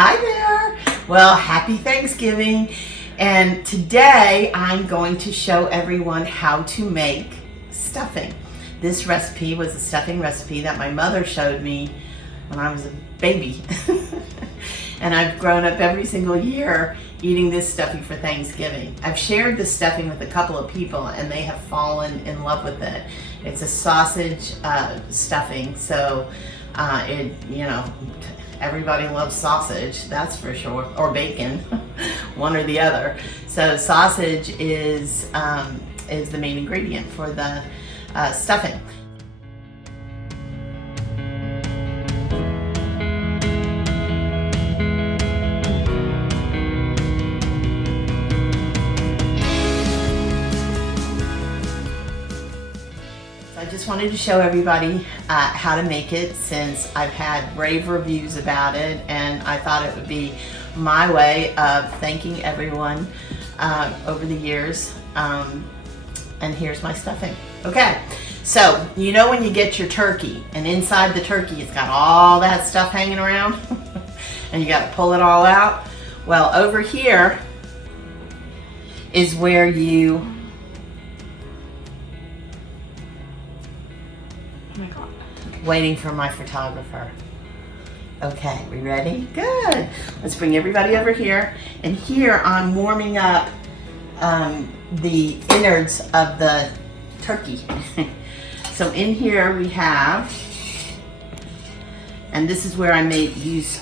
Hi there. Well, happy Thanksgiving. And today I'm going to show everyone how to make stuffing. This recipe was a stuffing recipe that my mother showed me when I was a baby. And I've grown up every single year eating this stuffing for Thanksgiving. I've shared this stuffing with a couple of people and they have fallen in love with it. It's a sausage stuffing, so everybody loves sausage, that's for sure, or bacon, one or the other. So sausage is the main ingredient for the stuffing. I just wanted to show everybody how to make it, since I've had rave reviews about it, and I thought it would be my way of thanking everyone over the years. And here's my stuffing. Okay, so you know when you get your turkey and inside the turkey it's got all that stuff hanging around and you got to pull it all out? Well, over here is where you waiting for my photographer. Okay, we ready? Good. Let's bring everybody over here. And here I'm warming up the innards of the turkey. So in here we have, and this is where I use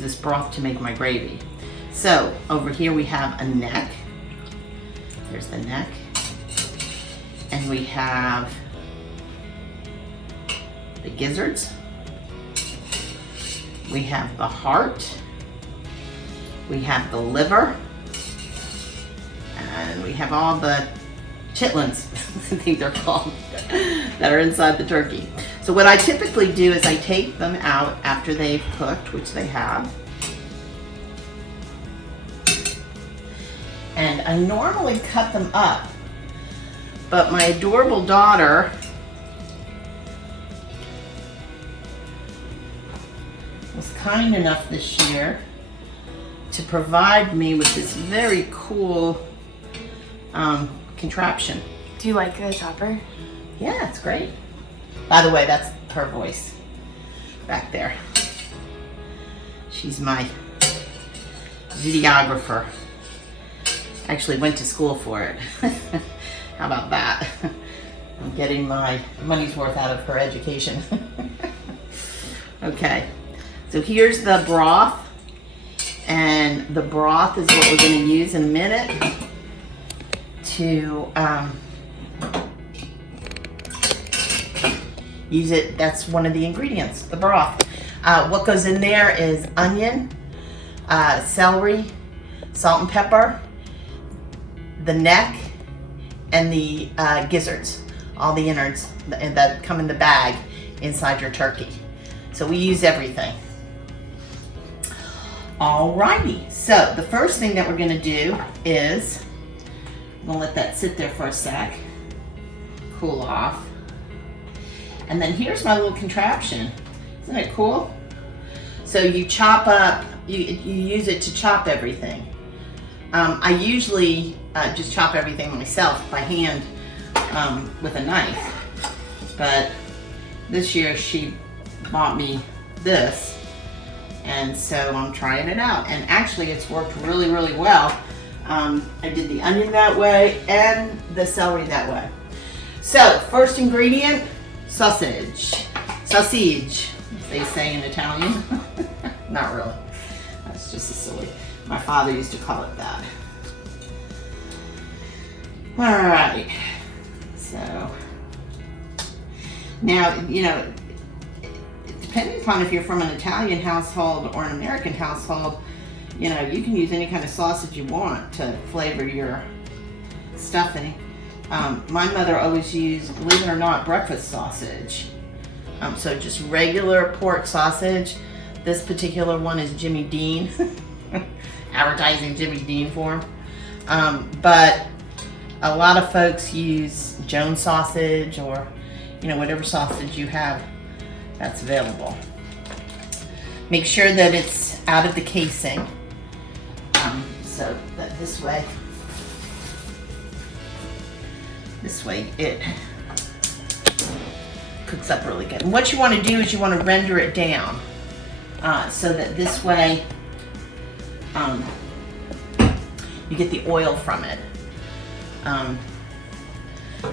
this broth to make my gravy. So over here we have a neck. There's the neck. And we have the gizzards, we have the heart, we have the liver, and we have all the chitlins, I think they're called, that are inside the turkey. So what I typically do is I take them out after they've cooked, which they have, and I normally cut them up, but my adorable daughter was kind enough this year to provide me with this very cool contraption. Do you like the chopper? Yeah, it's great. By the way, that's her voice back there. She's my videographer. Actually went to school for it. How about that? I'm getting my money's worth out of her education. Okay. So here's the broth, and the broth is what we're going to use in a minute to use it. That's one of the ingredients, the broth. What goes in there is onion, celery, salt and pepper, the neck, and the gizzards, all the innards that come in the bag inside your turkey. So we use everything. Alrighty, so the first thing that we're going to do is, I'm going to let that sit there for a sec, cool off. And then here's my little contraption. Isn't it cool? So you chop up, you use it to chop everything. I usually just chop everything myself by hand with a knife. But this year she bought me this. And so I'm trying it out, and actually it's worked really, really well. I did the onion that way and the celery that way. So first ingredient, sausage, as they say in Italian. Not really, that's just a silly, my father used to call it that. All right, so now, depending upon if you're from an Italian household or an American household, you can use any kind of sausage you want to flavor your stuffing. My mother always used, believe it or not, breakfast sausage. So just regular pork sausage. This particular one is Jimmy Dean. Advertising Jimmy Dean for him. But a lot of folks use Jones sausage, or whatever sausage you have that's available. Make sure that it's out of the casing. So that this way it cooks up really good. And what you want to do is you want to render it down so that this way you get the oil from it.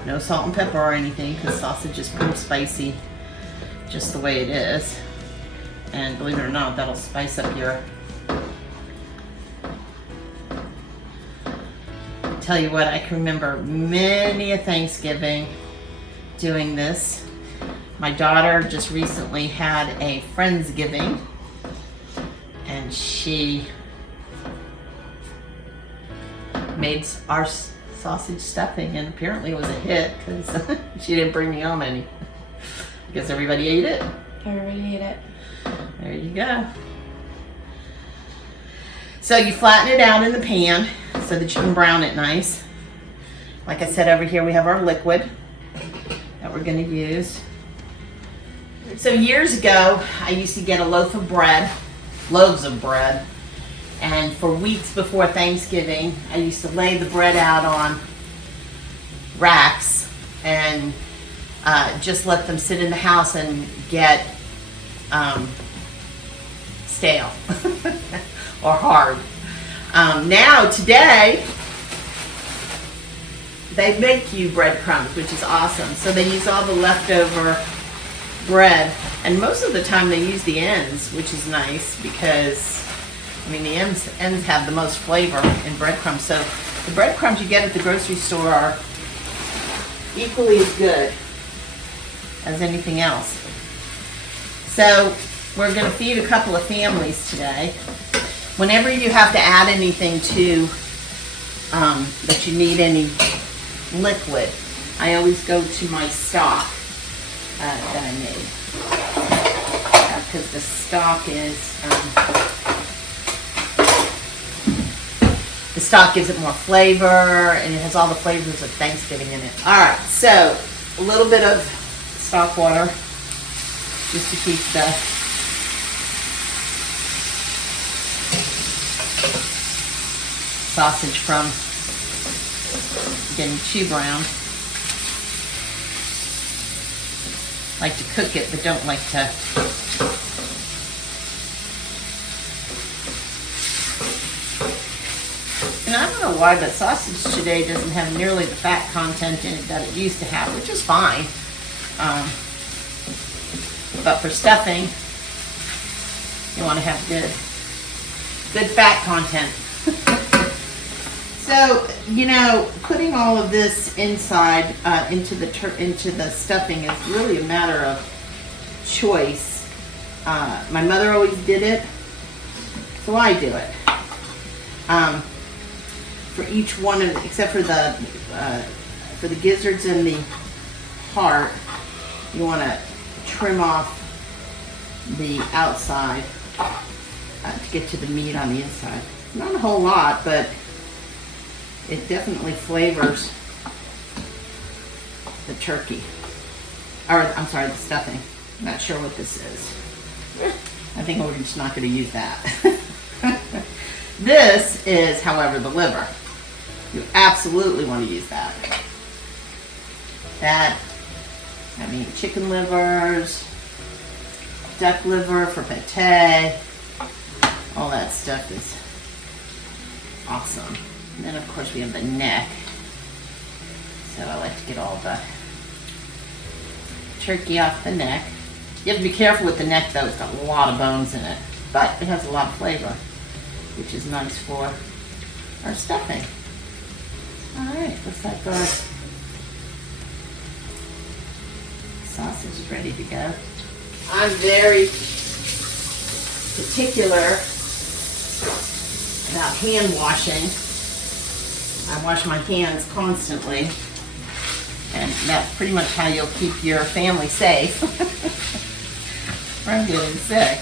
No salt and pepper or anything, because sausage is pretty spicy just the way it is. And believe it or not, that'll spice up your... Tell you what, I can remember many a Thanksgiving doing this. My daughter just recently had a Friendsgiving, and she made our sausage stuffing, and apparently it was a hit because she didn't bring me home any. Because everybody ate it. Everybody ate it. There you go. So you flatten it out in the pan so that you can brown it nice. Like I said, over here we have our liquid that we're going to use. So years ago, I used to get a loaves of bread, and for weeks before Thanksgiving, I used to lay the bread out on racks and just let them sit in the house and get stale or hard. Now, today, they make you breadcrumbs, which is awesome. So they use all the leftover bread, and most of the time they use the ends, which is nice because, I mean, the ends have the most flavor in breadcrumbs. So the breadcrumbs you get at the grocery store are equally as good as anything else. So we're going to feed a couple of families today. Whenever you have to add anything to, that you need any liquid, I always go to my stock that I made. Because the stock gives it more flavor, and it has all the flavors of Thanksgiving in it. Alright, so a little bit of stock water just to keep the sausage from getting too brown. Like to cook it, but don't like to and I don't know why, but sausage today doesn't have nearly the fat content in it that it used to have, which is fine. But for stuffing, you want to have good fat content. So, you know, putting all of this inside into the stuffing is really a matter of choice. My mother always did it, so I do it. For each one of, except for the gizzards and the heart, you want to trim off the outside to get to the meat on the inside. Not a whole lot, but it definitely flavors the turkey. Or, I'm sorry, the stuffing. I'm not sure what this is. I think we're just not going to use that. This is, however, the liver. You absolutely want to use that. I mean, chicken livers, duck liver for pate, all that stuff is awesome. And then, of course, we have the neck. So I like to get all the turkey off the neck. You have to be careful with the neck, though. It's got a lot of bones in it. But it has a lot of flavor, which is nice for our stuffing. Alright, looks like our sausage is ready to go. I'm very particular about hand washing. I wash my hands constantly, and that's pretty much how you'll keep your family safe from getting sick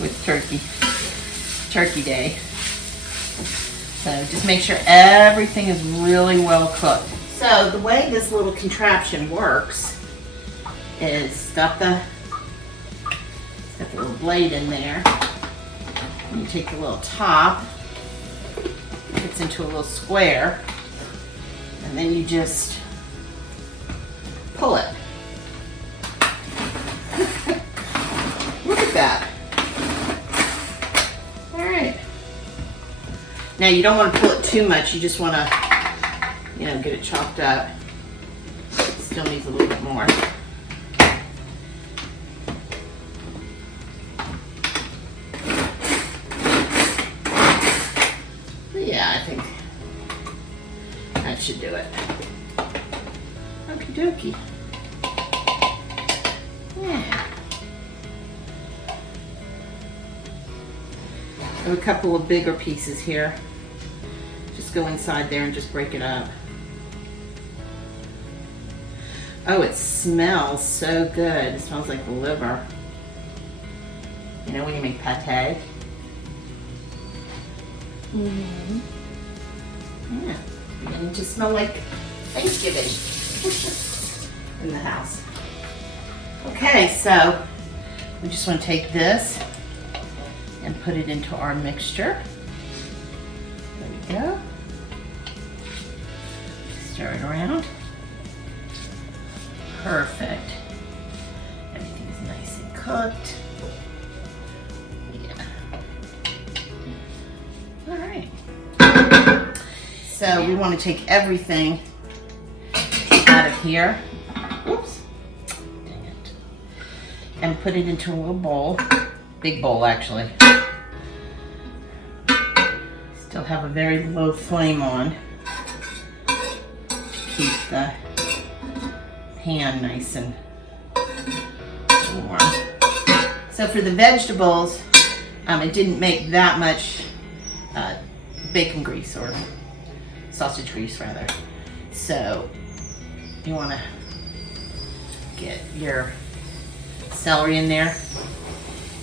with turkey day. So just make sure everything is really well cooked. So the way this little contraption works is it's got the little blade in there, You take the little top, it fits into a little square, and then you just pull it. Look at that. All right. Now you don't want to pull it too much. You just want to, you know, get it chopped up. Still needs a little bit more. Yeah, I think that should do it. Okie dokie. Yeah. I have a couple of bigger pieces here. Just go inside there and just break it up. Oh, it smells so good. It smells like the liver. You know when you make pate? Mm-hmm. Yeah. And it just smells like Thanksgiving in the house. Okay, so we just want to take this and put it into our mixture. There we go. Stir it around. Perfect. Everything's nice and cooked. Yeah. All right. So we want to take everything out of here. Oops. Dang it. And put it into a little bowl. Big bowl, actually. Still have a very low flame on to keep the pan nice and warm. So for the vegetables, it didn't make that much bacon grease, or sausage grease rather. So you want to get your celery in there.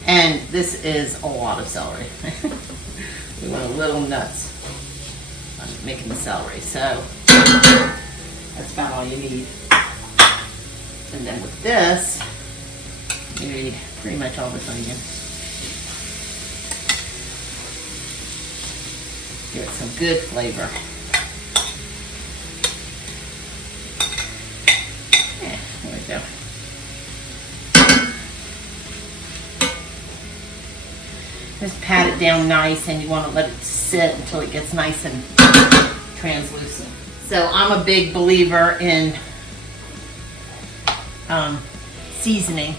And this is a lot of celery. We went a little nuts on making the celery. So that's about all you need. And then with this, you need pretty much all this onion. Give it some good flavor. Yeah, there we go. Just pat it down nice, and you want to let it sit until it gets nice and translucent. So I'm a big believer in seasoning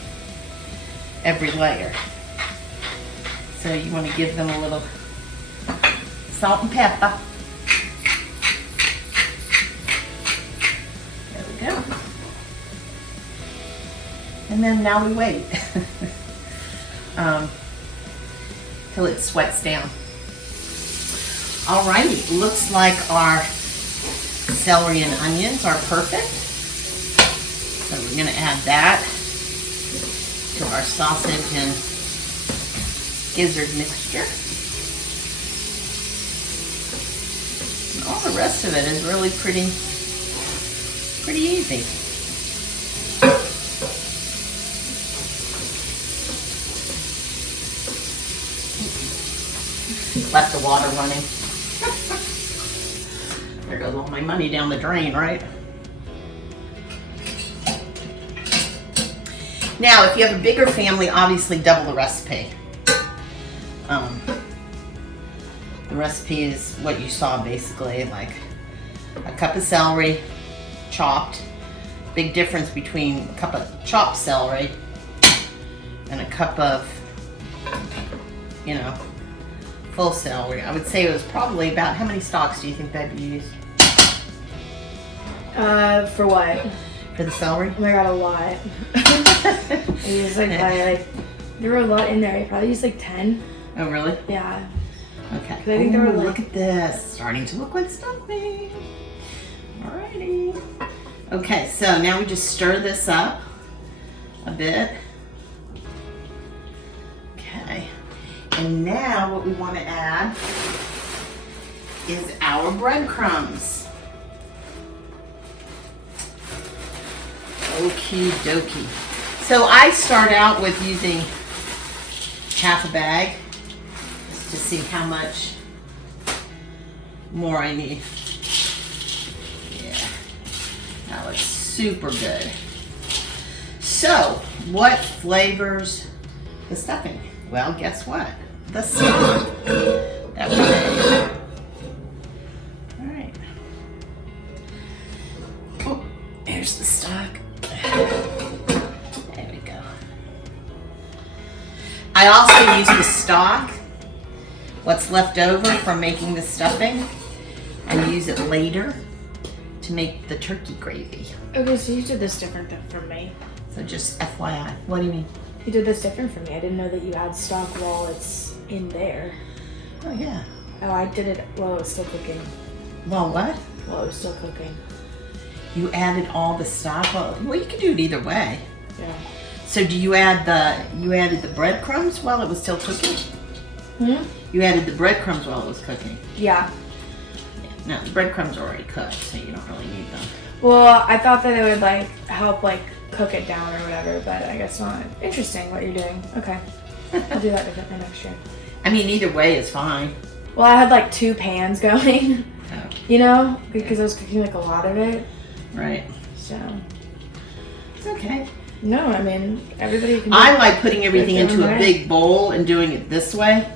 every layer. So you want to give them a little salt and pepper. There we go. And then now we wait till it sweats down. Alrighty, looks like our celery and onions are perfect. So we're going to add that to our sausage and gizzard mixture. And all the rest of it is really pretty easy. Left the water running. There goes all my money down the drain, right? Now, if you have a bigger family, obviously double the recipe. The recipe is what you saw basically, like a cup of celery, chopped. Big difference between a cup of chopped celery and a cup of, you know, full celery. I would say it was probably about, how many stalks do you think that you used? For what? For the celery? Oh my god, a lot. I used there were a lot in there. I probably used like 10. Oh really? Yeah. Okay. I think there were like, look at this. Starting to look like stuffing. Alrighty. Okay, so now we just stir this up a bit. Okay. And now what we want to add is our breadcrumbs. Okie dokie. So I start out with using half a bag. see how much more I need. Yeah, that looks super good. So, what flavors the stuffing? Well, guess what? The stock that we made. All right. Oh, here's the stock. There we go. I also use the stock, what's left over from making the stuffing, and use it later to make the turkey gravy. Okay, so you did this different than from me. So just FYI. What do you mean? You did this different from me. I didn't know that you add stock while it's in there. Oh, yeah. Oh, I did it while it was still cooking. Well, what? While it was still cooking. You added all the stock? Well, you can do it either way. Yeah. So do you added the breadcrumbs while it was still cooking? Hmm? You added the breadcrumbs while it was cooking? Yeah. No, the breadcrumbs are already cooked, so you don't really need them. Well, I thought that it would like help like cook it down or whatever, but I guess not. Interesting what you're doing. Okay. I'll do that differently next year. I mean, either way is fine. Well, I had like 2 pans going, Oh, you know, because I was cooking like a lot of it. right. So, It's okay. no, I mean, everybody can do I like putting everything their own into a way. big bowl and doing it this way.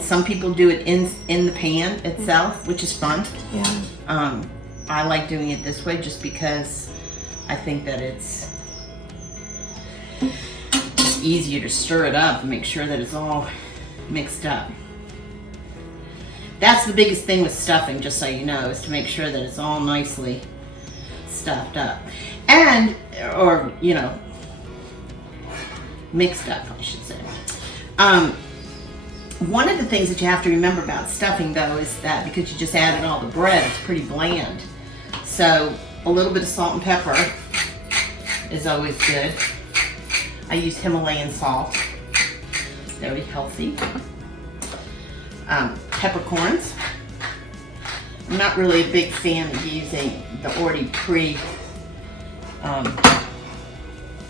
Some people do it in the pan itself, which is fun. Yeah. I like doing it this way just because I think that it's just easier to stir it up and make sure that it's all mixed up. That's the biggest thing with stuffing, just so you know, is to make sure that it's all nicely stuffed up. And, or, you know, mixed up, I should say. One of the things that you have to remember about stuffing, though, is that because you just added all the bread, it's pretty bland. So a little bit of salt and pepper is always good. I use Himalayan salt. Very healthy. Peppercorns. I'm not really a big fan of using the already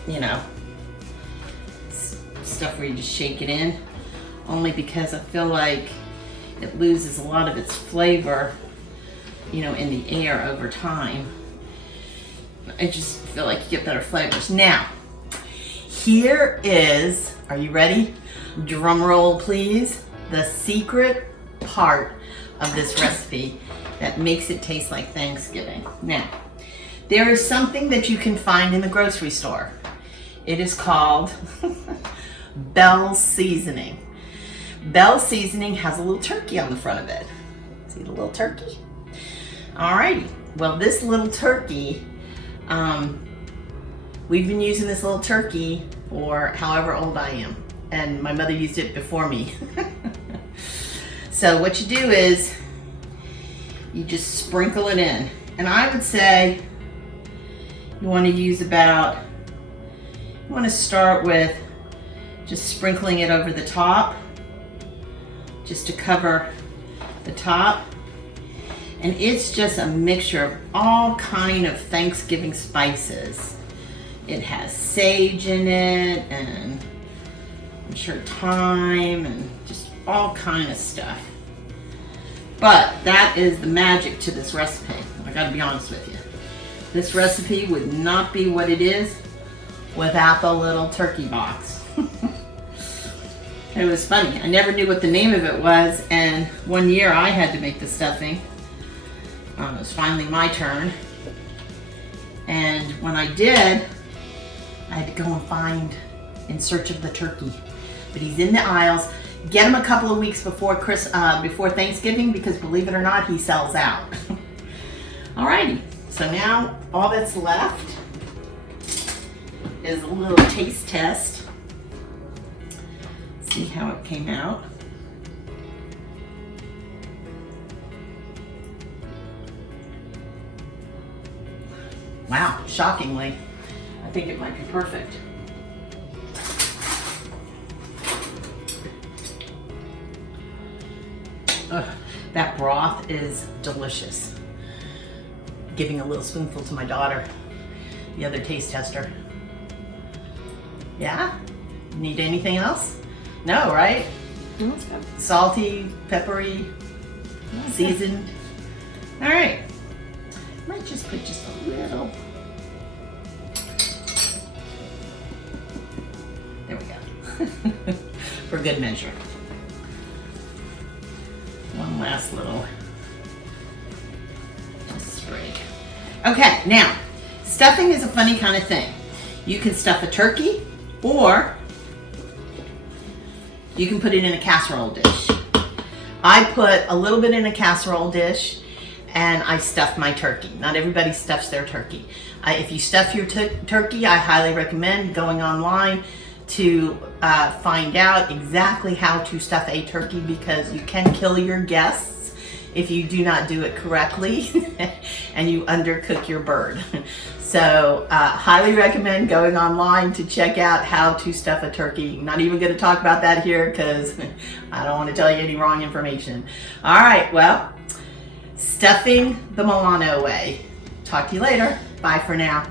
you know, stuff where you just shake it in. Only because I feel like it loses a lot of its flavor, you know, in the air over time. I just feel like you get better flavors. Now, here is, are you ready? Drum roll, please. The secret part of this recipe that makes it taste like Thanksgiving. Now, there is something that you can find in the grocery store. It is called Bell's Seasoning. Bell's Seasoning has a little turkey on the front of it. See the little turkey? Alrighty. Well, this little turkey, we've been using this little turkey for however old I am. And my mother used it before me. So what you do is you just sprinkle it in. And I would say you want to use about, you want to start with just sprinkling it over the top, just to cover the top. And it's just a mixture of all kind of Thanksgiving spices. It has sage in it, and I'm sure thyme, and just all kind of stuff. But that is the magic to this recipe. I gotta be honest with you. This recipe would not be what it is without the little turkey box. It was funny. I never knew what the name of it was, and one year I had to make the stuffing. It was finally my turn. And when I did, I had to go and find In Search of the Turkey. But he's in the aisles. Get him a couple of weeks before before Thanksgiving, because believe it or not, he sells out. Alrighty, so now all that's left is a little taste test. See how it came out. Wow, shockingly, I think it might be perfect. Ugh, that broth is delicious. Giving a little spoonful to my daughter, the other taste tester. Yeah? Need anything else? No, right? That's good. Salty, peppery, seasoned. All right. Might just put just a little. There we go. For good measure. One last little just sprig. Okay, now stuffing is a funny kind of thing. You can stuff a turkey, or you can put it in a casserole dish. I put a little bit in a casserole dish and I stuff my turkey. Not everybody stuffs their turkey. If you stuff your turkey, I highly recommend going online to find out exactly how to stuff a turkey, because you can kill your guests if you do not do it correctly and you undercook your bird. So highly recommend going online to check out how to stuff a turkey. I'm not even going to talk about that here because I don't want to tell you any wrong information. All right, well, stuffing the Milano way. Talk to you later. Bye for now.